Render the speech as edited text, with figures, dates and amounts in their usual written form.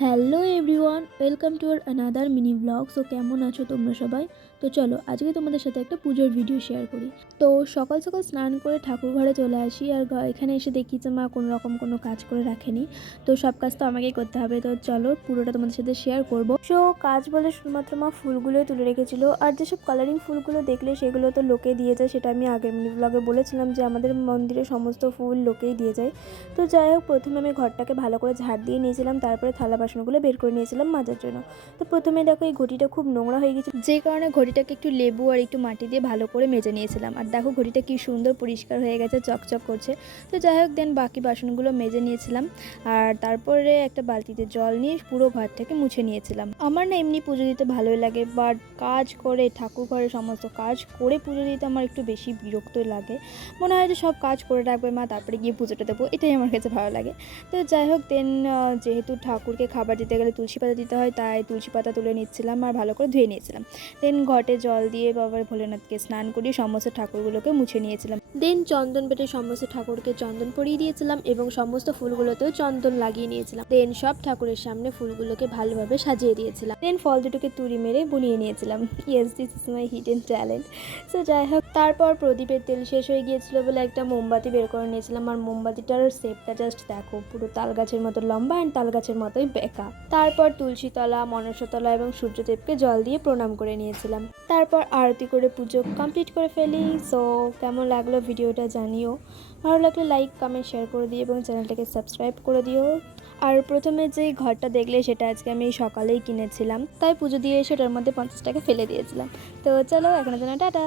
Hello everyone, welcome to our another mini blog. So কেমন আছো তোমরা সবাই? তো চলো আজকে তোমাদের সাথে একটা পুজোর ভিডিও শেয়ার করি। তো সকাল সকাল স্নান করে ঠাকুর ঘরে চলে আসি, আর এখানে এসে দেখি যে মা কোনো রকম কোনো কাজ করে রাখেনি। তো সব কাজ তো আমাকেই করতে হবে, তো চলো পুরোটা তোমাদের সাথে শেয়ার করবো। সো কাজ বলে শুধুমাত্র মা ফুলগুলোই তুলে রেখেছিল, আর যেসব কালারিং ফুলগুলো দেখলে সেগুলো তো লোকে দিয়ে যায়, সেটা আমি আগের মিনি ব্লগে বলেছিলাম যে আমাদের মন্দিরে সমস্ত ফুল লোকেই দিয়ে যায়। তো যাই হোক, প্রথমে আমি ঘরটাকে ভালো করে ঝাড় দিয়ে নিয়েছিলাম, তারপরে থালা বাসনগুলো বের করে নিয়েছিলাম মাজার জন্য। তো প্রথমে দেখো এই ঘটিটা খুব নোংরা হয়ে গেছে, যে কারণে ঘটিটাকে একটু লেবু আর একটু মাটি দিয়ে ভালো করে মেজে নিয়েছিলাম। আর দেখো ঘটিটা কি সুন্দর পরিষ্কার হয়ে গেছে, চকচক করছে। তো যাই হোক, দেন বাকি বাসনগুলো মেজে নিয়েছিলাম, আর তারপরে একটা বালতিতে জল নিয়ে পুরো ঘরটাকে মুছে নিয়েছিলাম। আমার না এমনি পুজো দিতে ভালোই লাগে, বাট কাজ করে ঠাকুর ঘরে সমস্ত কাজ করে পুজো দিতে আমার একটু বেশি বিরক্তই লাগে। মনে হয় যে সব কাজ করে রাখবে মা, তারপরে গিয়ে পুজোটা দেবো, এটাই আমার কাছে ভালো লাগে। তো যাই হোক, দেন যেহেতু ঠাকুরকে খাবার দিতে গেলে তুলসী পাতা দিতে হয়, তাই তুলসী পাতা তুলে নিচ্ছিলাম আর ভালো করে ধুয়ে নিয়েছিলাম। দেন ঘটে জল দিয়ে বাবার ভোলেনাথকে স্নান করিয়ে সমস্ত ঠাকুরগুলোকে মুছে নিয়েছিলাম। দেন চন্দন বেটে সমস্ত ঠাকুরকে চন্দন পরিয়ে দিয়েছিলাম এবং সমস্ত ফুলগুলোতেও চন্দন লাগিয়ে নিয়েছিলাম। দেন সব ঠাকুরের সামনে ফুলগুলোকে ভালোভাবে সাজিয়ে দিয়েছিলাম। দেন ফল দুটোকে তুড়ি মেরে বুনিয়ে নিয়েছিলাম। Yes, this is my hidden talent. So যাই হোক, তারপর প্রদীপের তেল শেষ হয়ে গিয়েছিল বলে একটা মোমবাতি বের করে নিয়েছিলাম, আর মোমবাতিটার শেপটা জাস্ট দেখো, পুরো তাল গাছের মতো লম্বা অ্যান্ড তাল গাছের মতোই বেঁকা। তারপর তুলসীতলা, মনসাতলা এবং সূর্যদেবকে জল দিয়ে প্রণাম করে নিয়েছিলাম। তারপর আরতি করে পুজো কমপ্লিট করে ফেলি। সো কেমন লাগলো ভিডিওটা জানিও, ভালো লাগলে লাইক কমেন্ট শেয়ার করে দিও এবং চ্যানেলটাকে সাবস্ক্রাইব করে দিও। আর প্রথমে যেই ঘরটা দেখলে সেটা আজকে আমি সকালেই কিনেছিলাম, তাই পুজো দিয়ে এসে ওটার মধ্যে 50 টাকা ফেলে দিয়েছিলাম। তো চলো, এখনের জন্য টাটা।